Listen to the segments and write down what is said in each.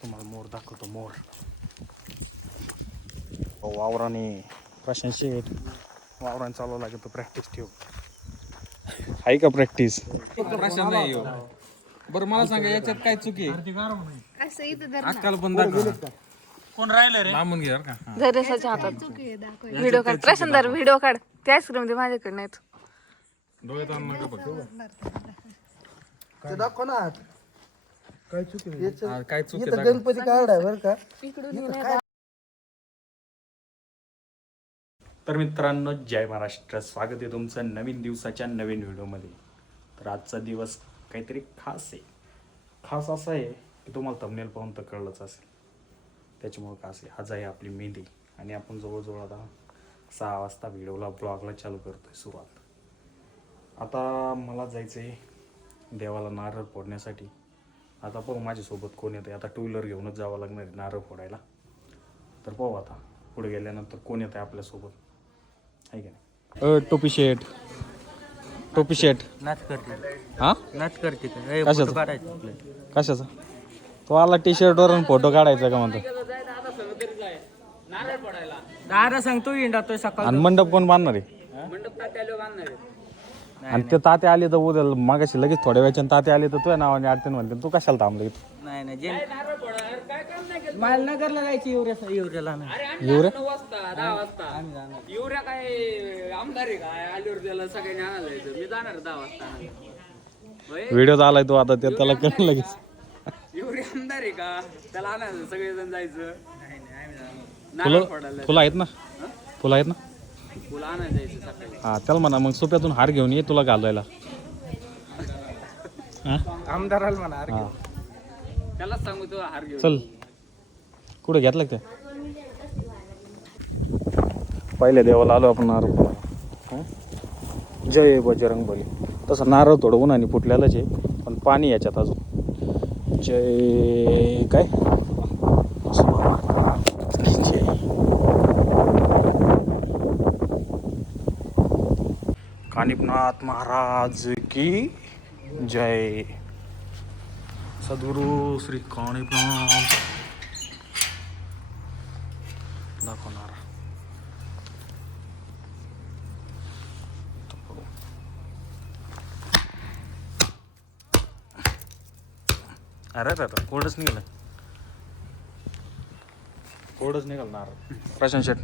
तुम्हाला मोर दाखवतो मोर वावराने प्रशांत शेठ वावराने चालू लागतो प्रॅक्टिस ठेव आहे का प्रॅक्टिस प्रश्न नाही हो. बरं मला सांगा याच्यात काय चुकी आहे असं इथं धर अक्काला पण दाखवा कोण राहिलं रे लांबून घे बरं का हा. हातात व्हिडिओ काढ प्रशांत व्हिडिओ काढ त्या आईस्क्रीम दे माझ्याकडे नाहीत नका दाखव ना काय चुकी काय चुकी इथं गणपती काढाय बर का. तर मित्रांनो जय महाराष्ट्र. स्वागत आहे तुमचं नवीन दिवसाच्या नवीन व्हिडिओमध्ये. तर आजचा दिवस काहीतरी खास आहे. खास असं आहे की तुम्हाला तमनेल पाहून तर कळलंच असेल. त्याच्यामुळं खास आहे. आज आहे आपली मेहंदी. आणि आपण जवळजवळ आता सहा वाजता व्हिडिओला ब्लॉगला चालू करतोय सुरुवात. आता मला जायचं आहे देवाला नारळ फोडण्यासाठी. आता पाहू माझ्यासोबत कोण येतं आता टू व्हीलर घेऊनच जावं लागणार आहे नारळ फोडायला. तर पाहू आता पुढे गेल्यानंतर कोण येतं आपल्यासोबत. आहे का नाही? टोपी शेट टोपी शेट नाच करते. हा? नाच करते का? ए, कशाचं? फोटो काढायचे आपले. कशाचा? तो आला टी शर्टवरून फोटो काढायचा का म्हणतो? दादा सांगतो इंडातोय सकाळ. आणि मंडप कोण बांधणार आहे. आणि ते ताते आले तर उद्या मागाशी लगेच थोड्या वेळच्या ताते आले तर तुझ्या नावाने अडचण म्हणते. तू कशाला थांबलं? इथं नाही. नाही जे मालनगरला जायची युरिया युरियाला नाही येऊ रे आम्ही जाणार युरिया काय आमदार आहे काय? आल्यावर त्याला सगळ्यांनी आणायला जायचं मी जाणार दहा वाजता. व्हिडिओ आलाय तो आता ते त्याला कळलं लगेच युरिया आमदार आहे का? त्याला आणायचं सगळेजण जायचं. फुलं नारळ फोडायला. फुलं आहेत ना? फुलं आहेत ना? हा चल म्हणा मग सोप्यातून हार घेऊन ये तुला घालायला. हा? आमदाराला म्हणा त्यालाच सांगू तो हार घेऊन. चल. कुठे घेतलं का ते? पहिले देवाला आलो आपण नारळ फोडायला. हं? जय बजरंग बली. तसं नारळ थोडं उन्हाने फुटलेलंच आहे पण पाणी याच्यात अजून. जय काय? कानिपनाथ महाराज की जय। सद्गुरु श्री कानिपनाथ। दाखवणार अरे अरे कोडच निघालं. कोडच निघालणार प्रशांत शेट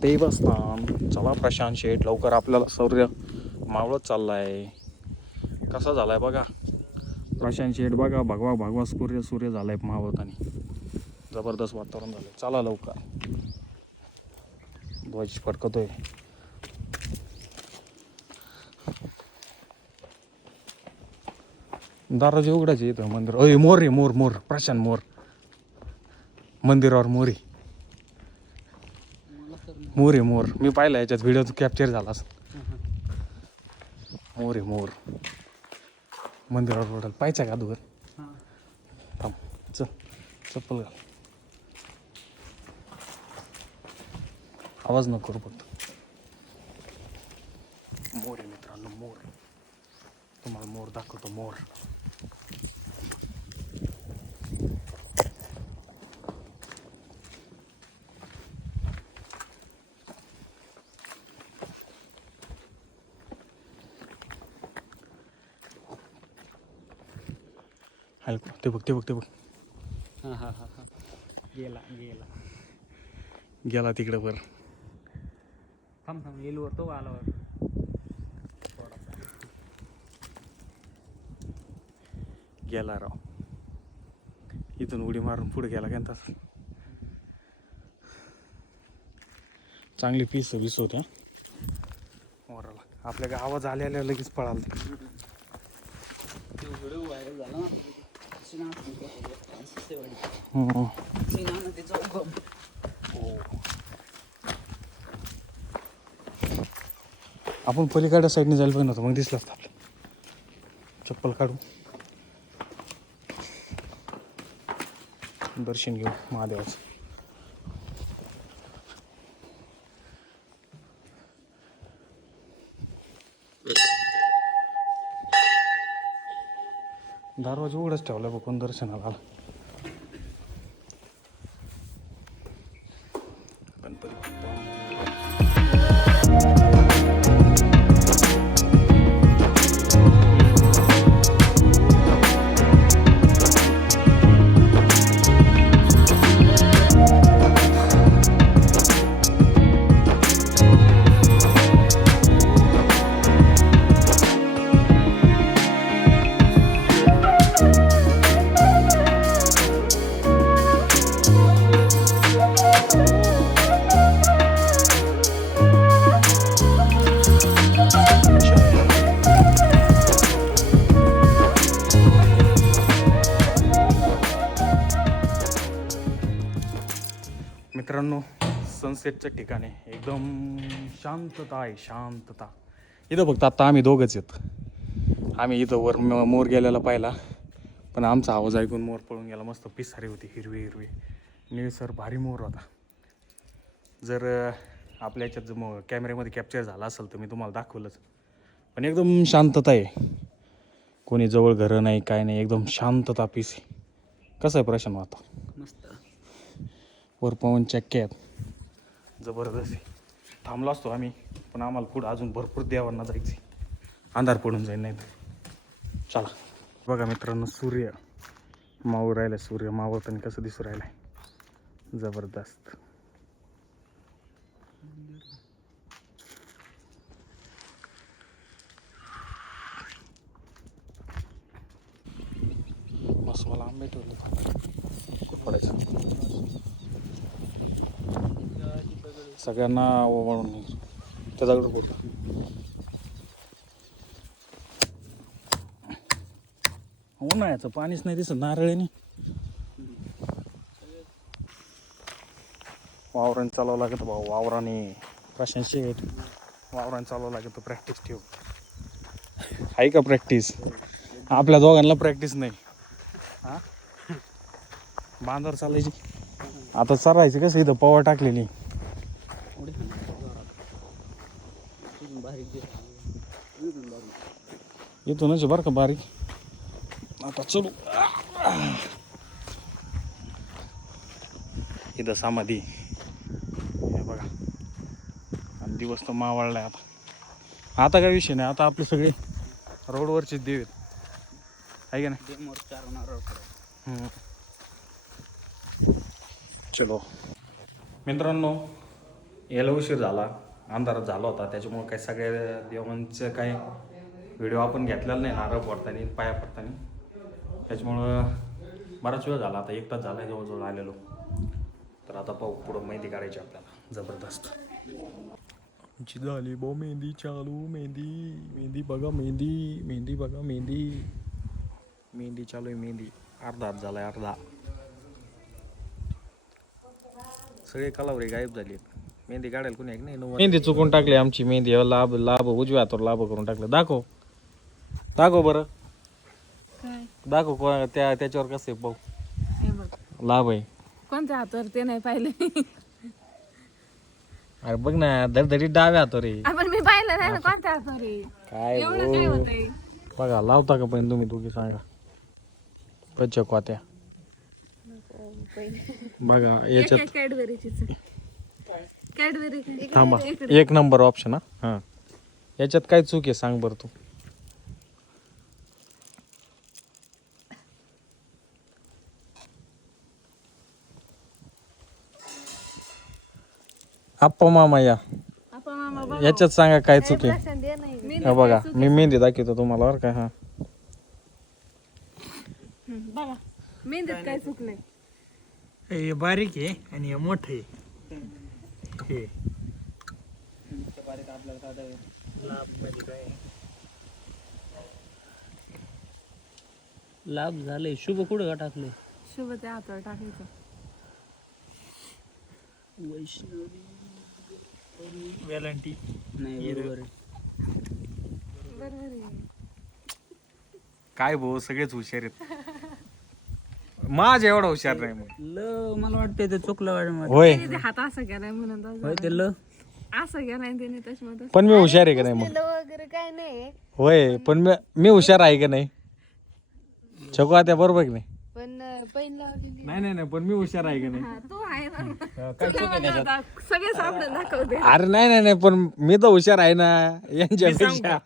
देवस्थान. चला प्रशांत शेठ लवकर आपल्याला सूर्य मावळत चाललाय. कसा झालाय बघा? प्रशांत शेठ बघा भगवा भगवा सूर्य सूर्य झालाय मावळतानी. जबरदस्त वातावरण झालंय. चला लवकर. ध्वज फडकतोय. दाराचे उघडायचे इथं मंदिर. अय मोर रे मोर मोर. प्रशांत मोर. मंदिरावर मोरी मोर आहे मोर. मी पाहिलं याच्यात व्हिडिओ कॅप्चर झाला मोर आहे मोर. मंदिरावर रोडल पाहायचा का अगोदर? थांब. चल. चप्पल घाल. आवाज नको करू फक्त. मोर आहे मित्रांनो मोर. तुम्हाला मोर दाखवतो मोर. ते बघ ते बघ ते बघ. गेला गेला. गेला तिकडे वर. थांब थांब येईल वर तो आला वर. गेला राव. इथून उडी मारून पुढे गेला काय तसं. चांगली पीस वीस होत्या. मोराला आपल्या आवाज आलेल्या लगेच पळाला. हम्म. आपण पलीकडच्या साईडने जायला पाहिजे नव्हतं मग दिसलं असतं आपलं चप्पल काढू. दर्शन घेऊ महादेवाचं. दरवाजा उघडच ठेवला बघ कोण दर्शनाला मित्रांनो सनसेटचं ठिकाण आहे एकदम शांतता आहे शांतता. इथं फक्त आता आम्ही दोघंच आहेत. आम्ही इथं वर म- मोर गेलेला पाहिला पण आमचा आवाज ऐकून मोर पळून गेला. मस्त पिसारी होती हिरवी हिरवी. निळसर भारी मोर होता. जर आपल्या याच्यात जर कॅमेऱ्यामध्ये कॅप्चर झाला असेल तर मी तुम्हाला दाखवलंच. पण एकदम शांतता आहे. कोणी जवळ घरं नाही काय नाही एकदम शांतता पीस कसं आहे प्रश्न वाहतो मस्त. वर पवन कॅब आहेत जबरदस्त. आहे थांबलो असतो आम्ही पण आम्हाला पुढं अजून भरपूर देवांना जायचं अंधार पडून जाईल नाही तर. चला. बघा मित्रांनो सूर्य. मावळ राहिला सूर्य. मावळताना कसं दिसू राहिलाय जबरदस्त. मस्त मला आंबे ठेवले. खूप पडायचं? सगळ्यांना ओवाळून त्याच्याकडे बोट उन्हाळ्याचं पाणीच नाही दिसत नारळीने. वावराने चालावं लागत भाऊ वावराने. प्रशांत शेठ वावराने चालावं लागत प्रॅक्टिस ठेव. आहे का प्रॅक्टिस आपल्या दोघांना प्रॅक्टिस नाही. हा? बांधावर चालायची. आता चरायचं कसं इथं? पवा टाकलेली. इथूनच आहे बरं का बारीक आता चलू इथं समाधी हे बघा आणि दिवस तर मावळलाय आता आता काय विषय नाही आता आपले सगळे रोडवरचे देव आहेत आहे का नाही. चलो मित्रांनो यायला उशीर झाला. अंधारात झाला होता. त्याच्यामुळे काही सगळ्या देवांचं काय व्हिडिओ आपण घेतलेला नाही नारळ पडताना पाया पडताना त्याच्यामुळं बराच वेळ झाला आता एक तास झाला जवळजवळ आलेलो. तर आता पाहू पुढं मेहंदी काढायची आपल्याला. जबरदस्त. आमची झाली बो मेहंदी चालू मेहंदी. मेहंदी बघा मेहंदी मेहंदी बघा मेहंदी. मेहंदी चालू आहे मेहंदी. अर्धा हात झालाय अर्धा. सगळे कलावरी गायब झाली मेहंदी काढायला कोणी एक नाही मेहंदी चुकून टाकली आमची मेहंदी. लाभ लाभ उजव्या हातावर लाभ करून टाकलं. दाखव. दाखव बरं. काय? दाखव कोणा त्या त्याच्यावर कसं आहे पाहू. हे बघ. लाभ आहे. कोणत्या हातावर ते नाही पाहिले? अरे बघ ना धडधडी डाव्या आहे. आपण मी पाहिलं नाही ना कोणत्या हातावर आहे. काय एवढं काय हो. होतंय? बघा लावता का पण तुम्ही दोघी सांगा. कच्च्या कोत्या बघा याच्यात कॅडबरीची कॅडबरी थांबा एक नंबर ऑप्शन हा. हा. याच्यात काय चूक आहे सांग बरं तू. आप्पा मामा या. मामा बघा. याच्यात सांगा काय चूक. नाही. मी हा बघा मी मेहंदी दाखवतो तुम्हाला बरं का हा. बघा. मेहंदीत काय हे बारीक आहे आणि हे मोठं आहे. हे. लाभ झाले शुभ कुठं का टाकले शुभ त्या हातावर टाकायचं. वेलांटी नाही बरोबर काय भाऊ सगळेच हुशार आहेत. माझ एवढा हुशार नाही मग. ल मला वाटतं ते चुकलं वाटतं. होय. ते हात असं गेलाय म्हणून तो होय ते ल. असं गेलाय त्याने तसं पण मी हुशार आहे का नाही मग? वगैरे काय नाही. होय पण मी मी हुशार आहे का नाही? छको आता बरोबर की नाही? पैन लावलेली. नाही नाही नाही पण मी हुशार आहे का नाही? तो आहे ना. सगळे सापडे दाखवते अरे नाही नाही नाही पण मी तर हुशार आहे ना यांच्यापेक्षा.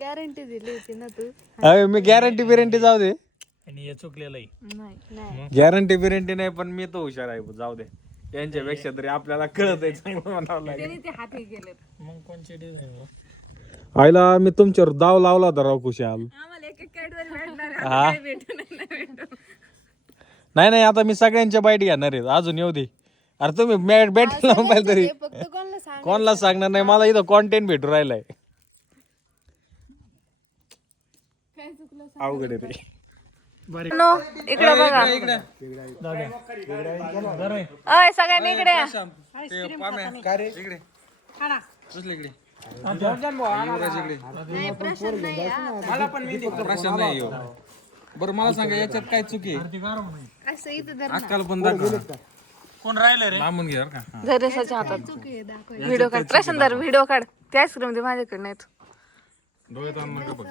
गॅरंटी दिली होती ना तू? अरे मी गॅरंटी बिरंटी जाऊ दे. आणि हे चुकलेलं आहे. नाही नाही. गॅरंटी बिरंटी नाही पण मी तर हुशार आहे जाऊ दे. यांच्यापेक्षा तरी आपल्याला कळत आहे चांगलं म्हणावं लागेल. त्याने ते हाती गेले मग कोणचे डिझाईन आईला मी तुमच्यावर दाव लावला होता राव खुशाल आम्हाला एक एक कॅडबरी भेटणार आहे. हा. काय भेटू नाही नाही भेटू नाही नाही आता मी सगळ्यांच्या बाईट घेणार आहे. अजून येऊ दे. अरे तुम्ही मॅट बॅट लावून पाहिजे तरी. फक्त कोणाला सांग कोणाला सांगणार नाही? मला इथं कॉन्टेंट भेटू राहिलाय. काय चुकलं अवघड आहे ते नो इकडे बघा. अय सगळ्यांनी इकडे या. नाही. प्रश्न नाही हा. मला पण मी प्रश्न नाही. बरं मला सांगा याच्यात काय चुकी आहे? असं इथं धर अक्काला पण दाखव. कोण राहिलं रे? लांबून घे बरं का. हा. धरेसाच्या हातात. व्हिडिओ काढ. प्रशांत व्हिडिओ काढ. त्या आईस्क्रीम दे माझ्याकडे नाहीत. डोळ्यात आणून नका बघ.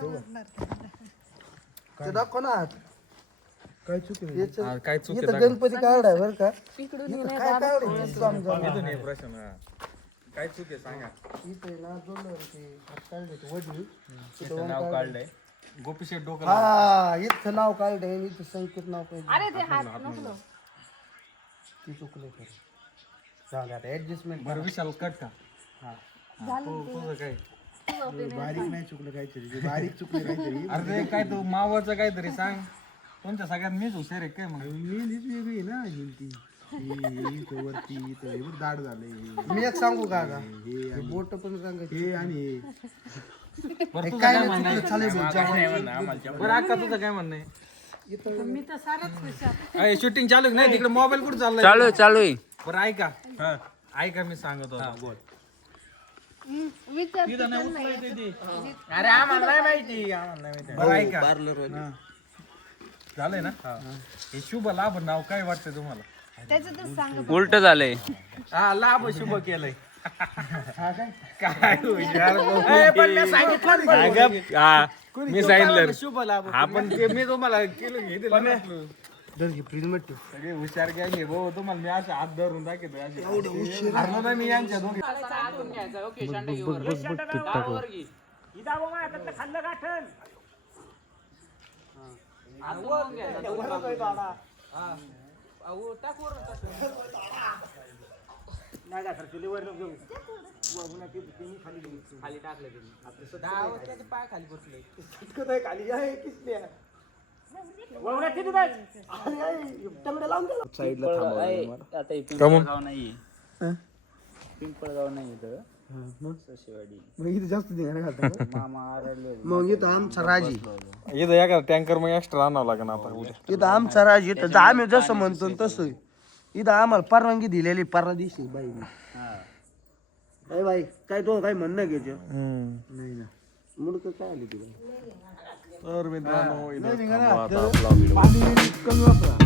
काय चुकलं हा, काय चुकी इथं गणपती काढाय बरं का? इथं काय काढायचं समजा इथून ये प्रश्न हा. काय चुकी आहे सांगा. इथं आहे ना दोन ते. हात काढले ते वडील. नाव काढलंय. गोपीशेठ डोकं हा इथं नाव काढलंय आणि इथं संकेत नाव पाहिजे अरे ते हात नको ते चुकलं खरं. झालं आता ऍडजस्टमेंट बरं विशाल कट का तू- तुझं काय? बारीक नाही चुकलं काहीतरी ते बारीक चुकलं काहीतरी. अरे ते काय तू मावाचं काहीतरी सांग. तुमच्या सगळ्यात मीच हुशार आहे काय मग? मेहंदीच वेगळी आहे ना हिंदी. इथं वरती इथं. हे बघ दाढ झालंय. मी एक सांगू का का हे बोट पण सांगायचे हे आणि बरं तुझं काय काय नाही म्हणणं बरं अक्का तुझं काय म्हणणं आहे? अय शूटिंग चालू आहे? नाही तिकडे मोबाईल कुठे चाललाय? चालू आहे चालू आहे. बरं ऐका. हा. ऐका मी सांगतो. बोल. विचार अरे आम्हाला नाही माहिती आम्हाला नाही माहिती. बरं ऐका. हा. झालंय ना? हे. शुभ लाभ नाव काय वाटतंय तुम्हाला? सांग उलट झालंय. हा लाभ शुभ केलंय. काय हुशार ए, मी सांगितलं हा मी सांगितलं हा पण ते मी तुम्हाला केलं घे घे सगळे हुशार गॅंग आहे भाऊ तुम्हाला मी असं हात धरून दाखवतो असे. हरलो ना मी यांच्या दोघी आता पिंपळगाव नाही पिंपळगाव नाही इथं सशिवाडी. मग इथं जास्त धिंगाणा घालता मामा आरडले. मग इथं आमचा राजी. इथं एखादा टँकर मग एक्स्ट्रा आणावं लागेल आता उद्या. इथं आमचा राज. इथं आम्ही जसं म्हणतो तसं. इथं आम्हाला परवानगी दिलेली परवा दिवशी बाई बाई काय तो काय म्हणणं घ्यायचं नाही ना. मुडक काय आली तुला? तर मित्रांनो इथं थांबू आता पाणी कमी वापरा.